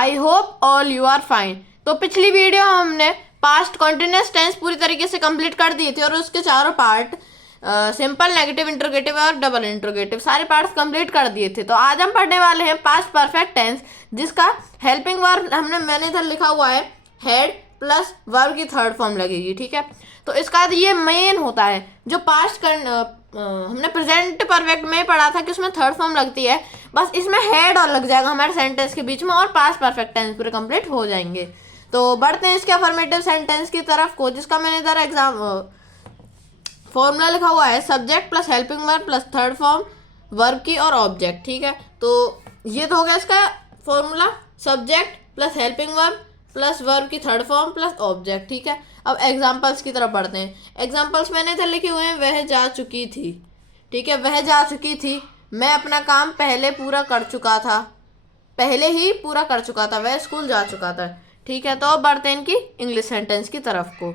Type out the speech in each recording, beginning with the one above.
I hope all you are fine. तो पिछली video हमने पास्ट कॉन्टिन्यूअस टेंस पूरी तरीके से कंप्लीट कर दिए थे और उसके चारों पार्ट सिंपल, नेगेटिव, इंट्रोगेटिव और डबल इंट्रोगेटिव सारे पार्ट्स कंप्लीट कर दिए थे। तो आज हम पढ़ने वाले हैं पास्ट परफेक्ट टेंस, जिसका हेल्पिंग वर्ब मैंने इधर लिखा हुआ है हेड प्लस वर्ब की थर्ड फॉर्म लगेगी। ठीक है, तो इसका ये मेन होता है जो पास्ट हमने प्रेजेंट परफेक्ट में पढ़ा था कि उसमें थर्ड फॉर्म लगती है, बस इसमें हेड और लग जाएगा हमारे सेंटेंस के बीच में और पास्ट परफेक्ट टेंस पूरे कंप्लीट हो जाएंगे। तो बढ़ते हैं इसके अफर्मेटिव सेंटेंस की तरफ को, जिसका मैंने इधर एग्जाम फॉर्मूला लिखा हुआ है subject plus helping verb plus third form verb की और ऑब्जेक्ट। ठीक है, तो ये तो हो गया इसका formula, subject plus helping verb plus verb की थर्ड फॉर्म प्लस ऑब्जेक्ट। ठीक है, अब एग्जाम्पल्स की तरफ बढ़ते हैं। एग्जाम्पल्स मैंने इधर लिखे हुए हैं वह जा चुकी थी। ठीक है, वह जा चुकी थी, मैं अपना काम पहले पूरा कर चुका था, पहले ही पूरा कर चुका था, वह स्कूल जा चुका था। ठीक है, तो अब बढ़ते हैं इनकी इंग्लिश सेंटेंस की तरफ को।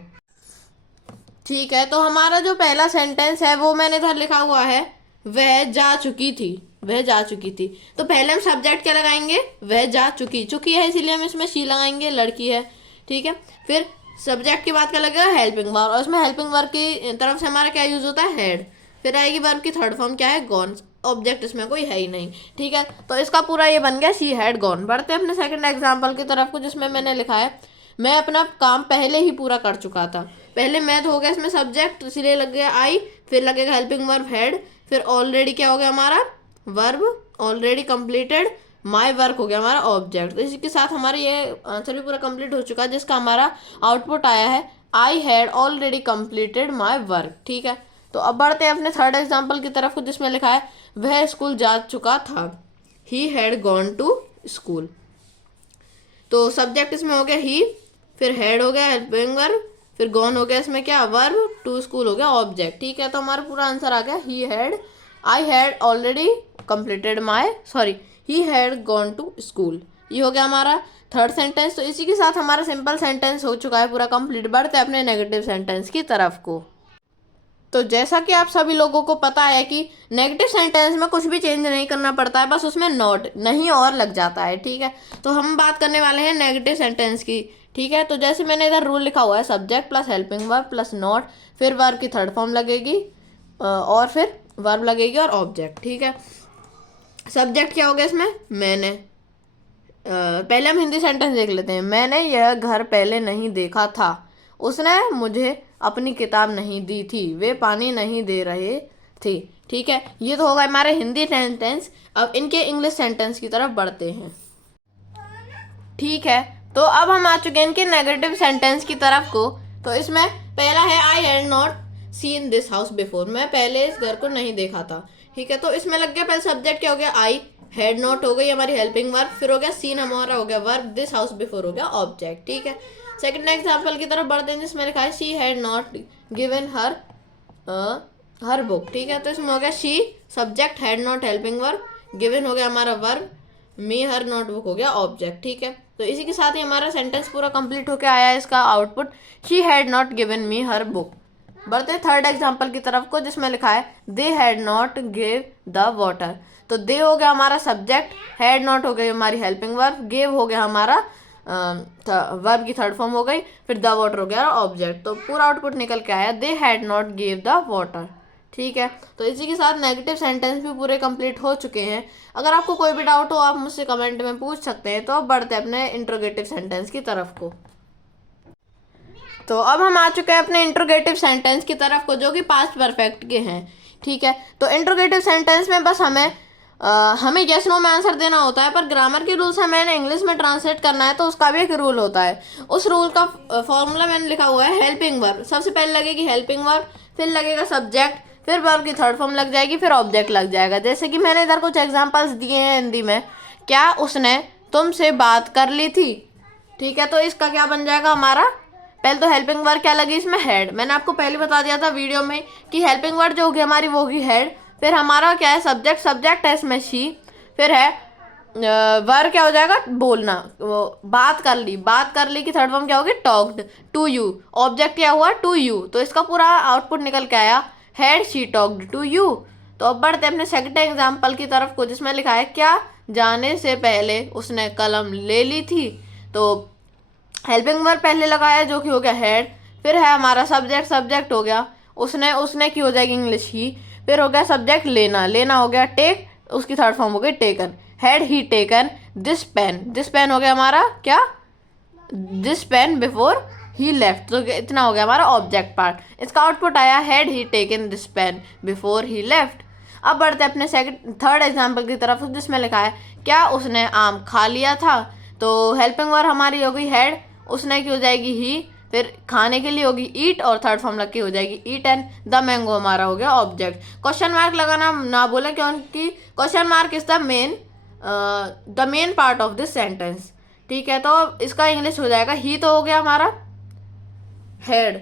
ठीक है, तो हमारा जो पहला सेंटेंस है वो मैंने इधर लिखा हुआ है वह जा चुकी थी, वह जा चुकी थी। तो पहले हम सब्जेक्ट क्या लगाएंगे, वह जा चुकी, चुकी है इसीलिए हम इसमें शी लगाएंगे, लड़की है। ठीक है, फिर सब्जेक्ट की बात क्या लगेगा हेल्पिंग वर्ब, और उसमें हेल्पिंग वर्ब की तरफ से हमारा क्या यूज होता है हेड। फिर आएगी वर्ब की थर्ड फॉर्म क्या है गॉन, ऑब्जेक्ट इसमें कोई है ही नहीं। ठीक है, तो इसका पूरा ये बन गया शी हैड गॉन। बढ़ते हैं अपने सेकंड एग्जांपल की तरफ को, जिसमें मैंने लिखा है मैं अपना काम पहले ही पूरा कर चुका था। पहले मैं तो हो गया इसमें सब्जेक्ट, इसीलिए लग गया आई, फिर लगेगा हेल्पिंग वर्ब हेड, फिर ऑलरेडी क्या हो गया हमारा verb already completed, my work हो गया हमारा ऑब्जेक्ट। तो इसी के साथ हमारा ये आंसर भी पूरा कंप्लीट हो चुका है, जिसका हमारा आउटपुट आया है आई had already completed my work. ठीक है, तो अब बढ़ते हैं अपने थर्ड एग्जाम्पल की तरफ, जिसमें लिखा है वह स्कूल जा चुका था, he had gone to school. तो सब्जेक्ट इसमें हो गया ही, फिर हेड हो गया हेल्पिंग वर्ब, फिर गॉन हो गया इसमें क्या वर्ब, टू स्कूल हो गया ऑब्जेक्ट। ठीक है, तो हमारा पूरा आंसर आ गया he had I had already completed he had gone to school. ये हो गया हमारा थर्ड सेंटेंस। तो इसी के साथ हमारा सिंपल सेंटेंस हो चुका है पूरा कंप्लीट। बढ़ते हैं अपने नेगेटिव सेंटेंस की तरफ को। तो जैसा कि आप सभी लोगों को पता है कि नेगेटिव सेंटेंस में कुछ भी चेंज नहीं करना पड़ता है, बस उसमें नॉट नहीं और लग जाता है। ठीक है, तो हम बात करने वाले हैं नेगेटिव सेंटेंस की। ठीक है, तो जैसे मैंने इधर रूल लिखा हुआ है subject plus helping verb plus not, फिर वर्ब की थर्ड फॉर्म लगेगी और फिर वर्ब लगेगी और ऑब्जेक्ट। ठीक है, सब्जेक्ट क्या हो गया इसमें मैंने, पहले हम हिंदी सेंटेंस देख लेते हैं। मैंने यह घर पहले नहीं देखा था, उसने मुझे अपनी किताब नहीं दी थी, वे पानी नहीं दे रहे थे। ठीक है, ये तो होगा हमारे हिंदी सेंटेंस। अब इनके इंग्लिश सेंटेंस की तरफ बढ़ते हैं। ठीक है, तो अब हम आ चुके हैं इनके नेगेटिव सेंटेंस की तरफ को। तो इसमें पहला है I had not seen this house before, मैं पहले इस घर को नहीं देखा था। ठीक है, तो इसमें लग गया पहले सब्जेक्ट क्या हो गया आई, हेड नॉट हो गई हमारी हेल्पिंग वर्ब, फिर हो गया सीन हमारा हो गया वर्ब, दिस हाउस बिफोर हो गया ऑब्जेक्ट। ठीक है, सेकंड एग्जांपल की तरफ बढ़ते हैं, जिसमें लिखा है she had not given her book. ठीक है, तो इसमें हो गया she subject, had not helping verb, given हो गया हमारा वर्ब, मी हर नोटबुक हो गया ऑब्जेक्ट। ठीक है, तो इसी के साथ ही हमारा सेंटेंस पूरा कंप्लीट होकर आया है इसका output she had not given me her book. बढ़ते हैं थर्ड एग्जांपल की तरफ को, जिसमें लिखा है they had not give the water. तो दे हो गया हमारा सब्जेक्ट, हैड नॉट हो गई हमारी हेल्पिंग वर्ब, गिव हो गया हमारा वर्ब की थर्ड फॉर्म हो गई, फिर द वाटर हो गया ऑब्जेक्ट। तो पूरा आउटपुट निकल के आया they had not give the water. ठीक है, तो इसी के साथ नेगेटिव सेंटेंस भी पूरे कंप्लीट हो चुके हैं। अगर आपको कोई भी डाउट हो आप मुझसे कमेंट में पूछ सकते हैं। तो अब बढ़ते हैं अपने इंट्रोगेटिव सेंटेंस की तरफ को। तो अब हम आ चुके हैं अपने इंट्रोगेटिव सेंटेंस की तरफ को, जो कि पास्ट परफेक्ट के हैं। ठीक है, तो इंट्रोगेटिव सेंटेंस में बस हमें यस नो में आंसर देना होता है, पर ग्रामर के रूल से मैंने इंग्लिश में ट्रांसलेट करना है तो उसका भी एक रूल होता है। उस रूल का फॉर्मूला मैंने लिखा हुआ है हेल्पिंग वर्ब, सबसे पहले लगेगी हेल्पिंग वर्ब, फिर लगेगा सब्जेक्ट, फिर वर्ब की थर्ड फॉर्म लग जाएगी, फिर ऑब्जेक्ट लग जाएगा। जैसे कि मैंने इधर कुछ एग्जांपल्स दिए हैं हिंदी में, क्या उसने तुमसे बात कर ली थी। ठीक है, तो इसका क्या बन जाएगा हमारा, पहले तो हेल्पिंग वर्ब क्या लगी इसमें हेड, मैंने आपको पहले बता दिया था वीडियो में कि हेल्पिंग वर्ब जो होगी हमारी वो होगी हेड, फिर हमारा क्या है सब्जेक्ट, सब्जेक्ट है इसमें शी, फिर है वर्ब क्या हो जाएगा बोलना, वो बात कर ली की थर्ड फॉर्म क्या होगी टॉक्ड टू यू, ऑब्जेक्ट क्या हुआ टू यू। तो इसका पूरा आउटपुट निकल के आया had she talked to you. तो अब बढ़ते हैं अपने सेकंड एग्जाम्पल की तरफ को, जिसमें लिखा है क्या जाने से पहले उसने कलम ले ली थी। तो हेल्पिंग वर्ब पहले लगाया जो कि हो गया हैड, फिर है हमारा सब्जेक्ट, सब्जेक्ट हो गया उसने की हो जाएगी इंग्लिश ही, फिर हो गया सब्जेक्ट लेना, लेना हो गया टेक, उसकी थर्ड फॉर्म हो गई taken. Had he taken this pen, this pen हो गया हमारा क्या, this pen before he left, तो इतना हो गया हमारा ऑब्जेक्ट पार्ट। इसका आउटपुट आया had he taken this pen before he left. अब बढ़ते हैं अपने थर्ड एग्जाम्पल की तरफ, जिसमें लिखा है क्या उसने आम खा लिया था। तो हेल्पिंग वर्ब हमारी हो गई हैड, उसने की हो जाएगी ही, फिर खाने के लिए होगी ईट और थर्ड फॉर्म लग के हो जाएगी ईटन। द मैंगो हमारा हो गया ऑब्जेक्ट। क्वेश्चन मार्क लगाना ना बोले क्योंकि question mark is the main part of this sentence. ठीक है, तो इसका इंग्लिश हो जाएगा ही, तो हो गया हमारा हेड,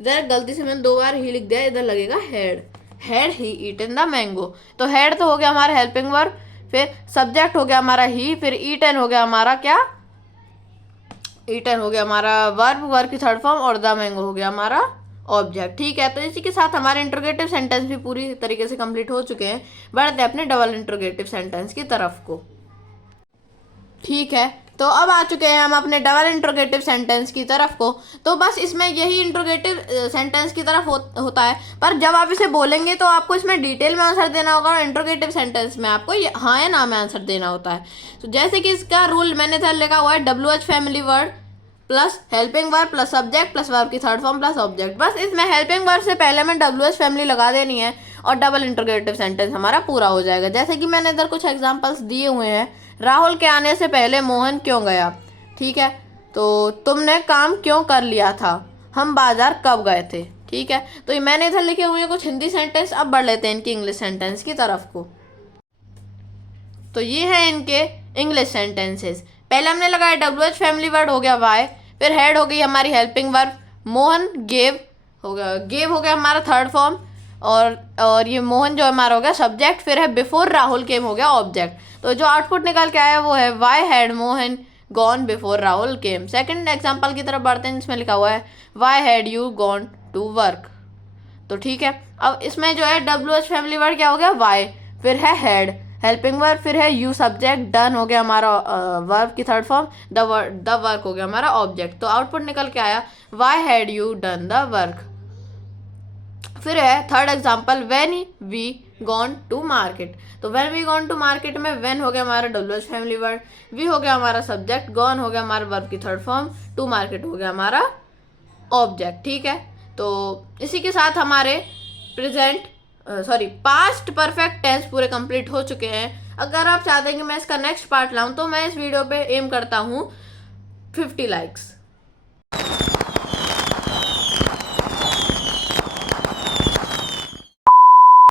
इधर गलती से मैंने 2 बार ही लिख दिया, इधर लगेगा head, had he eaten the mango. तो हेड तो हो गया हमारा हेल्पिंग वर्ब, फिर सब्जेक्ट हो गया हमारा ही, फिर ईटन हो गया हमारा क्या, ईटन हो गया हमारा वर्ब, वर्ब की थर्ड फॉर्म, और द मैंगो हो गया हमारा ऑब्जेक्ट। ठीक है, तो इसी के साथ हमारे इंट्रोगेटिव सेंटेंस भी पूरी तरीके से कंप्लीट हो चुके हैं। बढ़ते हैं अपने डबल इंट्रोगेटिव सेंटेंस की तरफ को। ठीक है, तो अब आ चुके हैं हम अपने डबल इंट्रोगेटिव सेंटेंस की तरफ को। तो बस इसमें यही इंट्रोगेटिव सेंटेंस की तरफ होता है, पर जब आप इसे बोलेंगे तो आपको इसमें डिटेल में आंसर देना होगा, और इंट्रोगेटिव सेंटेंस में आपको हाँ या ना में आंसर देना होता है। तो जैसे कि इसका रूल मैंने इधर लिखा हुआ है WH family word plus helping verb plus subject plus verb की थर्ड फॉर्म प्लस ऑब्जेक्ट। बस इसमें हेल्पिंग वर्ब से पहले में WH फैमिली लगा देनी है और डबल इंट्रोगेटिव सेंटेंस हमारा पूरा हो जाएगा। जैसे कि मैंने इधर कुछ एग्जांपल्स दिए हुए हैं। राहुल के आने से पहले मोहन क्यों गया। ठीक है, तो तुमने काम क्यों कर लिया था, हम बाजार कब गए थे। ठीक है, तो ये मैंने इधर लिखे हुए हैं कुछ हिंदी सेंटेंस। अब बढ़ लेते हैं इनकी इंग्लिश सेंटेंस की तरफ को। तो ये है इनके इंग्लिश सेंटेंसेस। पहले हमने लगाया WH फैमिली वर्ड हो गया वाई, फिर हेड हो गई हमारी हेल्पिंग वर्ब, मोहन गेव हो गया, गेव हो गया हमारा थर्ड फॉर्म, और ये मोहन जो हमारा हो गया सब्जेक्ट, फिर है बिफोर राहुल केम हो गया ऑब्जेक्ट। तो जो आउटपुट निकल के आया वो है why had Mohan gone before Rahul came. Second example की तरफ बढ़ते हैं, जिसमें लिखा हुआ है why had you gone to work. तो ठीक है, अब इसमें जो है WH फैमिली वर्ड क्या हो गया वाई, फिर है हेड हेल्पिंग वर्ब, फिर है यू सब्जेक्ट, डन हो गया हमारा वर्ब की थर्ड फॉर्म, द वर्क हो गया हमारा ऑब्जेक्ट। तो आउटपुट निकल के आया why had you done the work. फिर है third example when we gone to market. तो when we gone to market में व्हेन हो गया हमारा WH फैमिली वर्ड, वी हो गया हमारा सब्जेक्ट, गॉन हो गया हमारा वर्ब की थर्ड फॉर्म, टू मार्केट हो गया हमारा ऑब्जेक्ट। ठीक है, तो इसी के साथ हमारे पास्ट परफेक्ट टेंस पूरे कंप्लीट हो चुके हैं। अगर आप चाहते हैं कि मैं इसका नेक्स्ट पार्ट लाऊं तो मैं इस वीडियो पे एम करता हूँ 50 लाइक्स।